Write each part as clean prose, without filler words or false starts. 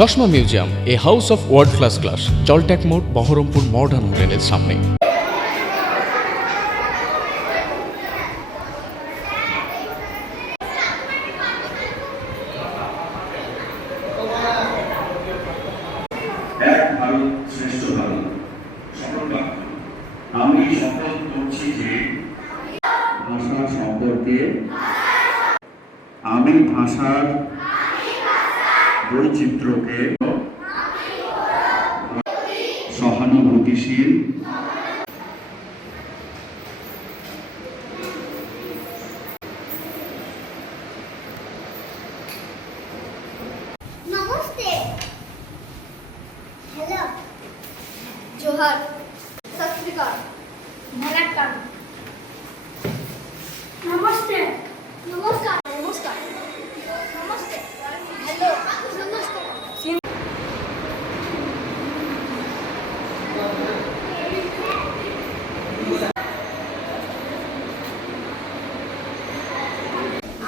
চশমা museum, a house of world class, জলট্যাক মোড়, বহরমপুর মডার্ন হোটেলের সামনে। এক ভারত শ্রেষ্ঠ ভারত শপথ বাক্য। আমি শপথ করছি যে ভাষা সম্পর্কে আমি ভাষার বৈচিত্র্যকে সহানুভূতিশীল नमस्ते, हेलो, जोहर, सत श्री अकाल, नमस्कार, नमस्ते, नमस्कार, नमस्कार, नमस्ते, हेलो, नमस्कार।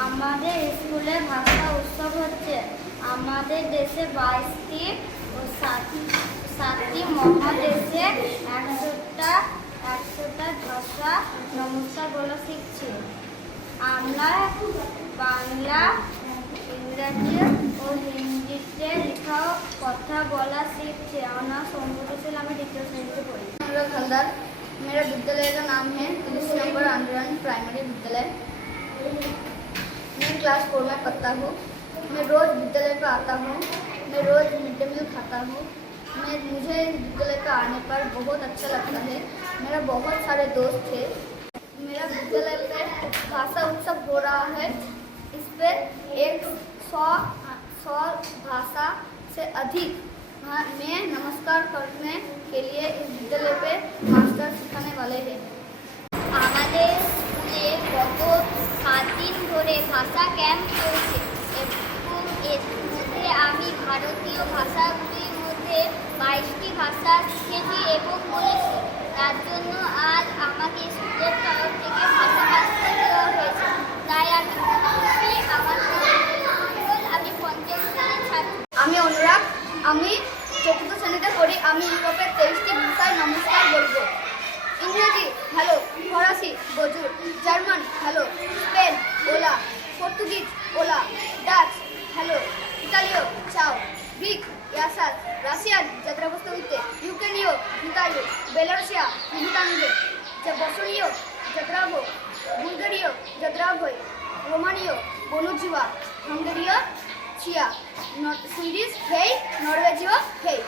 আমাদের স্কুলে ভাষা উৎসব হচ্ছে। আমাদের দেশে 22টি ও 7টি মহাদেশে 100টা ভাষা নমস্কার বলা শিখছি। আমরা বাংলা, ইংরেজি ও হিন্দিতে লেখা কথা বলা শিখছি। আমার नाम सोमपुर से मैं द्वितीय श्रेणी से पढ़ी। अनुराग हलदर, मेरा विद्यालय का नाम है 30 नंबर अंडरन प्राइमरी विद्यालय। मैं क्लास 4 में पढ़ता हूँ। मैं रोज़ विद्यालय पर आता हूँ। मैं रोज़ मिड डे मील खाता हूँ। मुझे विद्यालय पर आने पर बहुत अच्छा लगता है। मेरा बहुत सारे दोस्त थे। मेरा विद्यालय में भाषा उत्सव हो रहा है। इस पर 100 भाषा से अधिक मैं नमस्कार करने के लिए इस विद्यालय पे मास्टर सिखाने वाले हैं। আমাদের স্কুলে গত 7 দিন ধরে ভাষা ক্যাম্প চলছে এবং এর মধ্যে আমি ভারতীয় ভাষাগুলির মধ্যে 22টি ভাষা শিখেছি এবং বলেছি। তার জন্য আজ আমাকে স্কুলের তরফ থেকে ভাষা শাস্তি দেওয়া হয়েছে। তাই আমি খুশি। আমার আমি 5ম শ্রেণীর ছাত্র। আমি অনুরাগ, আমি 4th শ্রেণীতে পড়ি। আমি ইউরোপের 23টি ভাষায় নমস্কার বলবো। ইংরেজি হ্যালো, ফরাসি বজুর, জার্মান হ্যালো, স্পেন ওলা, পর্তুগিজ ওলা, ডাচ হ্যালো, ইতালীয় চাও, গ্রিক ইয়াসাস, রাশিয়ান যাত্রাবস্তবিতে, ইউক্রেনীয় ভিতায়ু, বেলারুশিয়া ভিতাঙ্গে, বসনীয় যাত্রাভো, বুলগেরীয় যাত্রাভয়, রোমানীয় বনুজিওয়া, হাঙ্গেরীয় চিয়া, সুইডিশ হেই, নরওয়েজীয় হেই।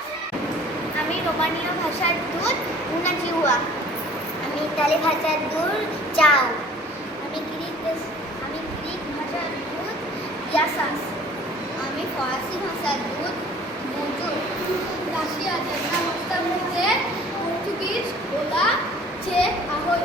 আমি রোমানীয় ভাষার দুধ উনাজিওয়া। আমি ইতালি ভাষার দুধ চাও। আমি গ্রিক ভাষার দুধ ইয়াসাস। আমি ফরাসি ভাষার দুধ বুজুর। রাশিয়া যাত্রাবস্তবিতে, পর্তুগিজ ওলা, চেক আহই।